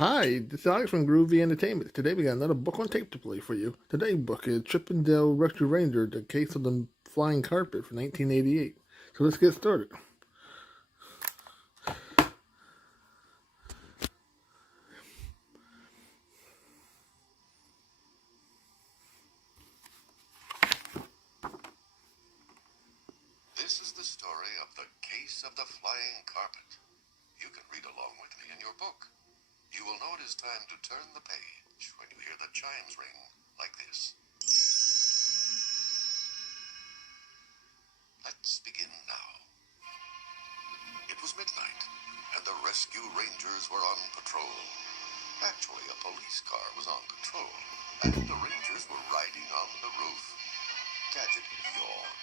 Hi, this is Alex from Groovy Entertainment. Today we got another book on tape to play for you. Today's book is Chippendale Rescue Ranger, The Case of the Flying Carpet from 1988. So let's get started. This is the story of the Case of the Flying Carpet. You can read along with me in your book. You will know it is time to turn the page when you hear the chimes ring like this. Let's begin now. It was midnight, and the rescue rangers were on patrol. Actually, a police car was on patrol, and the rangers were riding on the roof. Gadget yawned.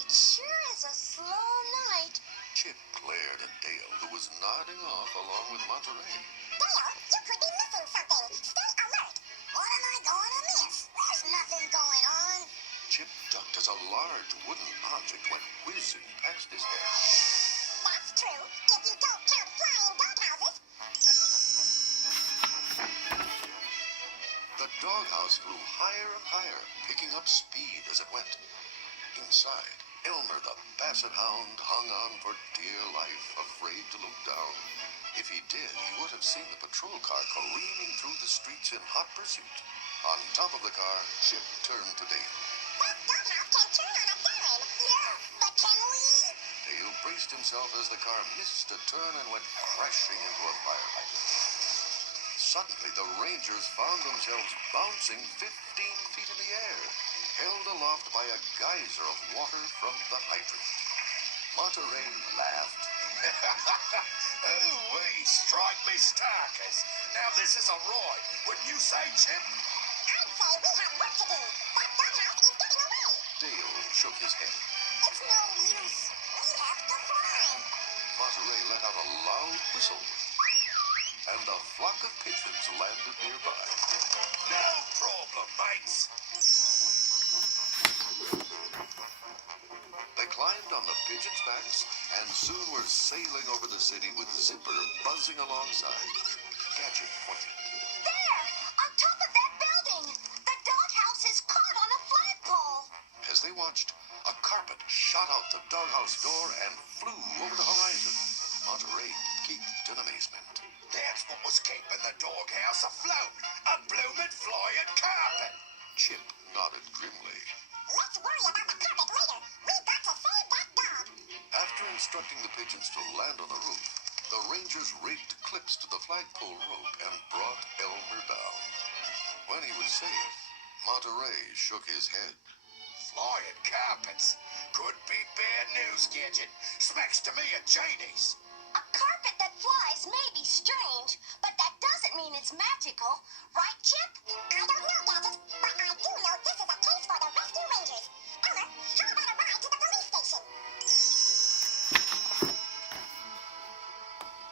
It sure is a slow night. Chip glared at Dale, who was nodding off along with Monterey. Dale, you could be missing something. Stay alert. What am I going to miss? There's nothing going on. Chip ducked as a large wooden object went whizzing past his head. That's true, if you don't count flying doghouses. The doghouse flew higher and higher, picking up speed as it went. Inside, Elmer the basset hound hung on for dear life, afraid to look down. If he did, he would have seen the patrol car careening through the streets in hot pursuit. On top of the car, Chip turned to Dale. That doghouse can turn on a dime. Yeah, but can we? Dale braced himself as the car missed a turn and went crashing into a fire hydrant. Suddenly, the Rangers found themselves bouncing 15 feet in the air, held aloft by a geyser of water from the hydrant. Monterey laughed. Oh, strike me starkers. Now this is a ride, wouldn't you say, Chip? I'd say we have work to do. That doghouse is getting away. Dale shook his head. It's no use. We have to fly. Monterey let out a loud whistle, and a flock of pigeons landed nearby. No problem, mates. They climbed on the pigeons' backs and soon were sailing over the city with Zipper buzzing alongside. Gadget pointed. There, on top of that building. The doghouse is caught on a flagpole. As they watched, a carpet shot out the doghouse door and flew over the horizon. Monterey gaped in amazement. That's what was keeping the doghouse afloat. A bloomin' flying carpet. Chip nodded grimly. Let's worry about the carpet later. We've got to save that dog. After instructing the pigeons to land on the roof, the Rangers rigged clips to the flagpole rope and brought Elmer down. When he was safe, Monterey shook his head. Flying carpets. Could be bad news, Gadget. Smacks to me at Janie's. A carpet that flies may be strange, but that doesn't mean it's magical. Right, Chip? I don't know, Gadget, but I do know this is a case for the Rescue Rangers. Elmer, how about a ride to the police station?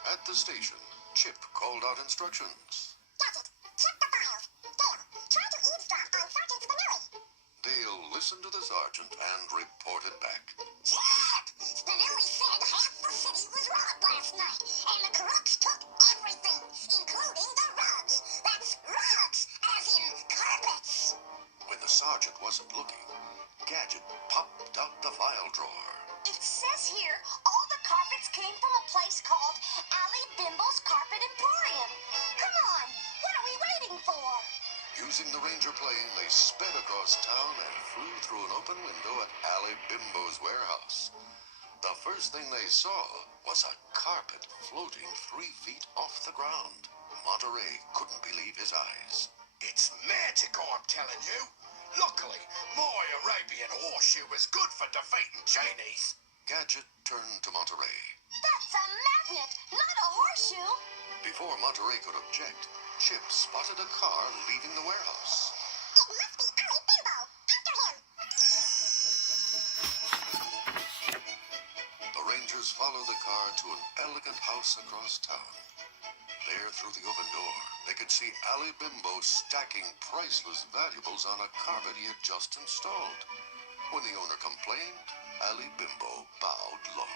At the station, Chip called out instructions. Gadget, check the files. Dale, try to eavesdrop on Sergeant Spinelli. Dale listened to the sergeant and reported back. Chip! Spinelli said half the city was robbed last night, and the crooks took everything, including the rugs. That's rugs, as in carpets. When the sergeant wasn't looking, Gadget popped out the file drawer. It says here all the carpets came from a place called Allie Bimble's Carpet Emporium. Come on, what are we waiting for? Using the Ranger plane, they sped across town and flew through an open window at Allie Bimbo's warehouse. The first thing they saw was a carpet floating 3 feet off the ground. Monterey couldn't believe his eyes. It's magic, I'm telling you. Luckily, my Arabian horseshoe is good for defeating Janie's. Gadget turned to Monterey. That's a magnet, not a horseshoe. Before Monterey could object, Chip spotted a car leaving the warehouse. It must be Allie Bimbo. After him. The Rangers followed the car to an elegant house across town. There, through the open door, they could see Allie Bimbo stacking priceless valuables on a carpet he had just installed. When the owner complained, Allie Bimbo bowed low.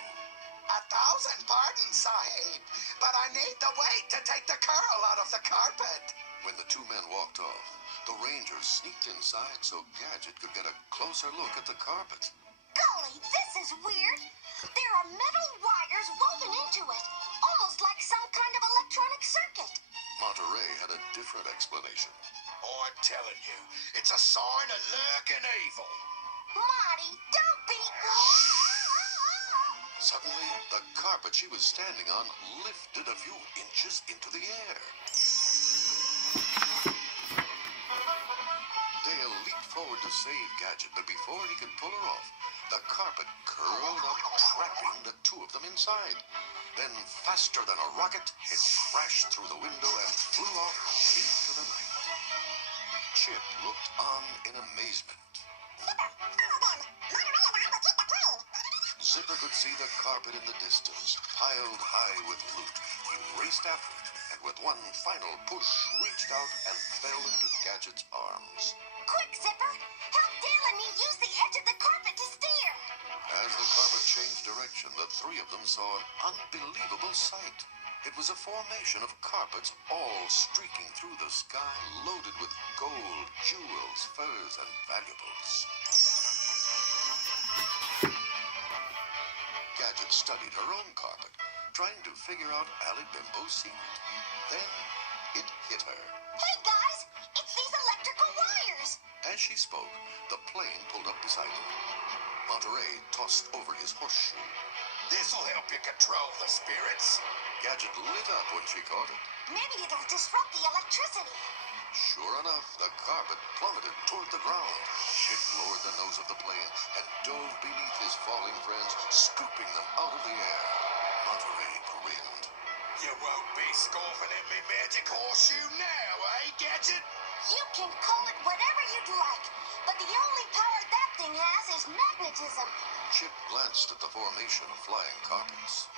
1,000 pardons, Sahib, but I need the the weight to take the curl out of the carpet. When the two men walked off, the Rangers sneaked inside so Gadget could get a closer look at the carpet. Golly, this is weird. There are metal wires woven into it, almost like some kind of electronic circuit. Monterey had a different explanation. I'm telling you, it's a sign of lurking evil. Marty, don't be... Suddenly, the carpet she was standing on lifted a few inches into the air. Dale leaped forward to save Gadget, but before he could pull her off, the carpet curled up, trapping the two of them inside. Then, faster than a rocket, it crashed through the window and flew off into the night. Chip looked on in amazement. Zipper, follow them. Monterey and I will take the plane. Zipper could see the carpet in the distance, piled high with loot. He raced after it, and with one final push, reached out and fell into Gadget's arms. Quick, Zipper. Help Dale and me use the edge of the carpet to steer. As the carpet changed direction, the three of them saw an unbelievable sight. It was a formation of carpets all streaking through the sky, loaded with gold, jewels, furs, and valuables. Gadget studied her own carpet, trying to figure out Ali Bimbo's secret. Then it hit her. Hey, guys, it's these electrical wires. As she spoke, the plane pulled up beside them. Monterey tossed over his horseshoe. This'll help you control the spirits. Gadget lit up when she caught it. Maybe it'll disrupt the electricity. Sure enough, the carpet plummeted toward the ground. Chip lowered the nose of the plane and dove beneath his falling friends, scooping them out of the air. Monterey grinned. You won't be scoffing at me magic horseshoe now, eh, Gadget? You can call it whatever you'd like, but the only power that thing has is magnetism. Chip glanced at the formation of flying carpets.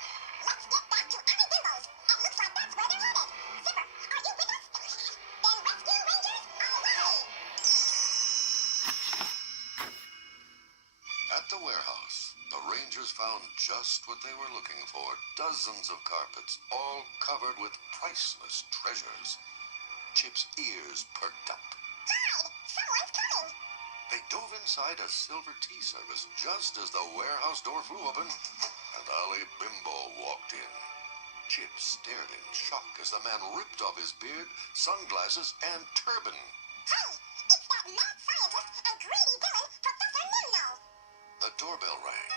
Let's get back to Ali Bimbo's. It looks like that's where they're headed. Zipper, are you with us? Then Rescue Rangers, away! At the warehouse, the Rangers found just what they were looking for. Dozens of carpets, all covered with priceless treasures. Chip's ears perked up. Hide! Someone's coming! They dove inside a silver tea service just as the warehouse door flew open and Ali Bimbo walked in. Chip stared in shock as the man ripped off his beard, sunglasses, and turban. Hey! It's that mad scientist and greedy villain, Professor Nimno! The doorbell rang,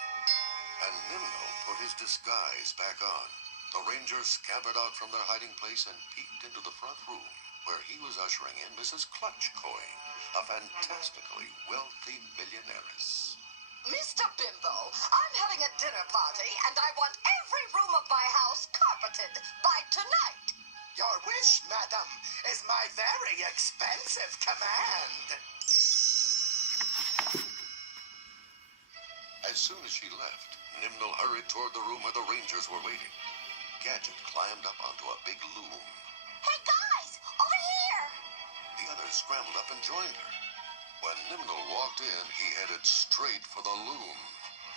and Nimno put his disguise back on. The Rangers scampered out from their hiding place and peeked into the front room, where he was ushering in Mrs. Clutchcoin, a fantastically wealthy millionairess. Mr. Bimbo, I'm having a dinner party, and I want every room of my house carpeted by tonight. Your wish, madam, is my very expensive command. As soon as she left, Nimnal hurried toward the room where the Rangers were waiting. Gadget climbed up onto a big loom. Hey, guys! Over here! The others scrambled up and joined her. When Nimnal walked in, he headed straight for the loom.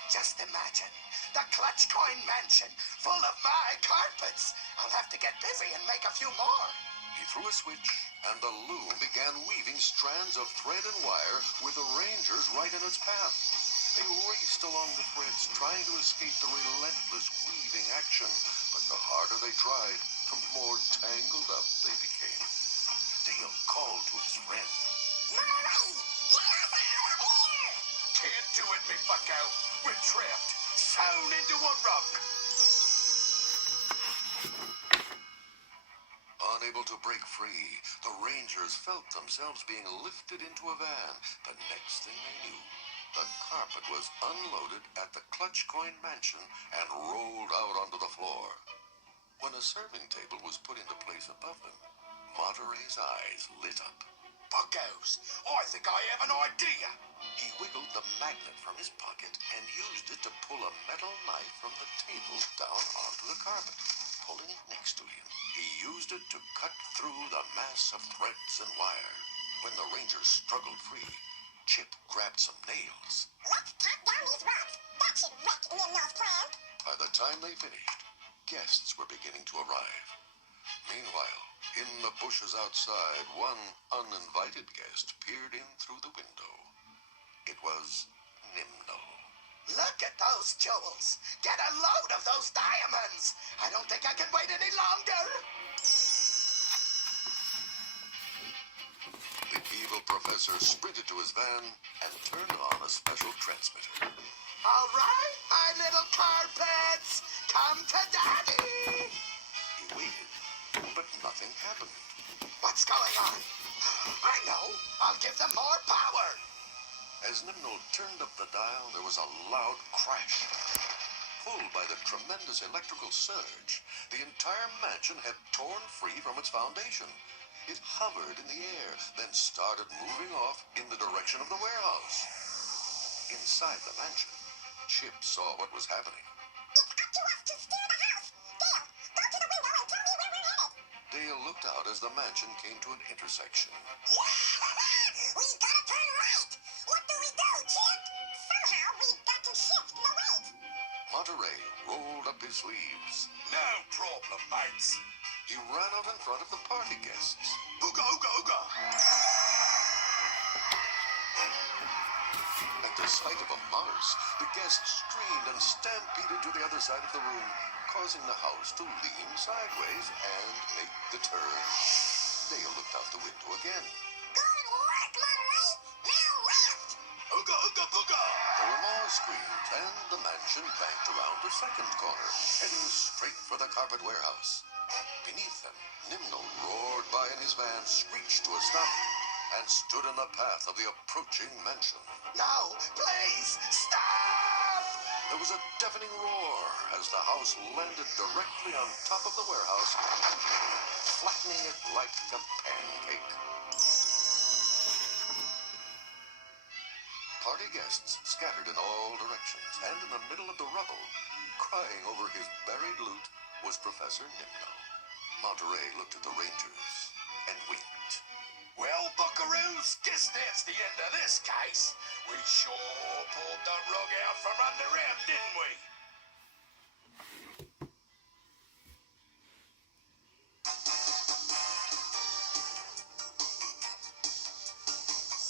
Just imagine, the Clutchcoin mansion full of my carpets. I'll have to get busy and make a few more. He threw a switch, and the loom began weaving strands of thread and wire with the Rangers right in its path. They raced along the threads, trying to escape the relentless weaving action. But the harder they tried, the more tangled up they became. Dale called to his friend. Monterey! Get us out of here! Can't do it, me bucko. We're trapped, sewn into a rug. Unable to break free, the Rangers felt themselves being lifted into a van. The next thing they knew, the carpet was unloaded at the Clutchcoin mansion and rolled out onto the floor. When a serving table was put into place above them, Monterey's eyes lit up. Buggos, I think I have an idea. He wiggled the magnet from his pocket and used it to pull a metal knife from the table down onto the carpet. Holding it next to him, he used it to cut through the mass of threads and wire. When the Rangers struggled free, Chip grabbed some nails. Let's cut down these rocks. That should wreck Nimno's plan. By the time they finished, guests were beginning to arrive. Meanwhile, in the bushes outside, one uninvited guest peered in through the window. It was Nimno. Look at those jewels. Get a load of those diamonds. I don't think I can wait any longer. The evil professor sprinted to his van and turned on a special transmitter. All right, my little carpets. Come to Daddy. He waited, but nothing happened. What's going on? I know. I'll give them more power. As Nimno turned up the dial, there was a loud crash. Pulled by the tremendous electrical surge, the entire mansion had torn free from its foundation. It hovered in the air, then started moving off in the direction of the warehouse. Inside the mansion, Chip saw what was happening. It's up to us to steer the house. Dale, go to the window and tell me where we're headed. Dale looked out as the mansion came to an intersection. Yeah! We gotta turn right. What do we do, Chip? Somehow we got to shift the weight. Monterey rolled up his sleeves. No problem, mates. He ran out in front of the party guests. Ooga, ooga, ooga. At the sight of a mouse, the guests streamed and stampeded to the other side of the room, causing the house to lean sideways and make the turn. Dale looked out the window again. Good work, Monterey. Now left. Ooga, ooga, booga. There were more screams, and the mansion banked around the second corner, heading straight for the carpet warehouse. Beneath them, Nimno roared by in his van, screeched to a stop, and stood in the path of the approaching mansion. No, please, stop! There was a deafening roar as the house landed directly on top of the warehouse, flattening it like a pancake. Party guests scattered in all directions, and in the middle of the rubble, crying over his buried loot, was Professor Nimno. Monterey looked at the Rangers and winked. Well, buckaroos, guess that's the end of this case. We sure pulled the rug out from under him, didn't we?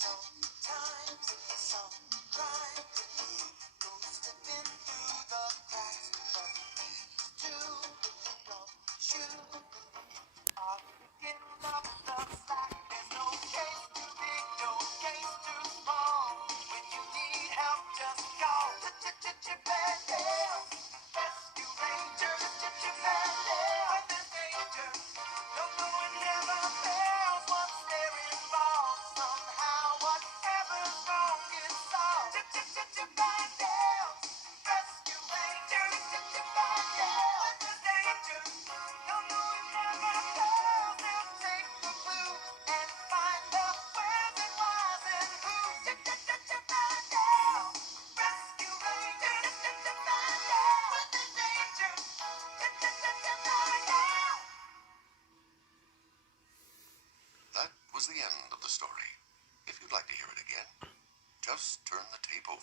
Sometimes some crimes go slipping through the cracks, but these two lumps you are picking up the slack. There's no case too big, no case too small. When you need help, just call Chip and Dale. Rescue Rangers, Chip and Dale. When there's danger, no one never fails once they're involved. Somehow, whatever's wrong is solved. Chip and Dale. Rescue Rangers, Chip and Dale. When there's danger, no one never fails. They'll take the clue and find the where's and why's and who's. Chip and Dale. Rescue Rangers, Chip and Dale. When there's danger, Chip and Dale. That was the end of the story. If you'd like to hear it again, just turn the tape over.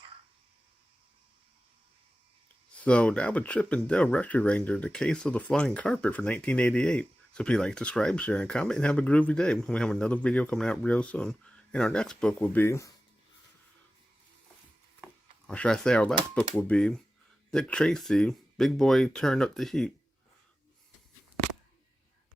So that was Chip and Dale Rescue Ranger, The Case of the Flying Carpet for 1988. So if you like, subscribe, share, and comment, and have a groovy day. We have another video coming out real soon. And our next book will be, or should I say our last book will be, Dick Tracy, Big Boy Turned Up the Heat.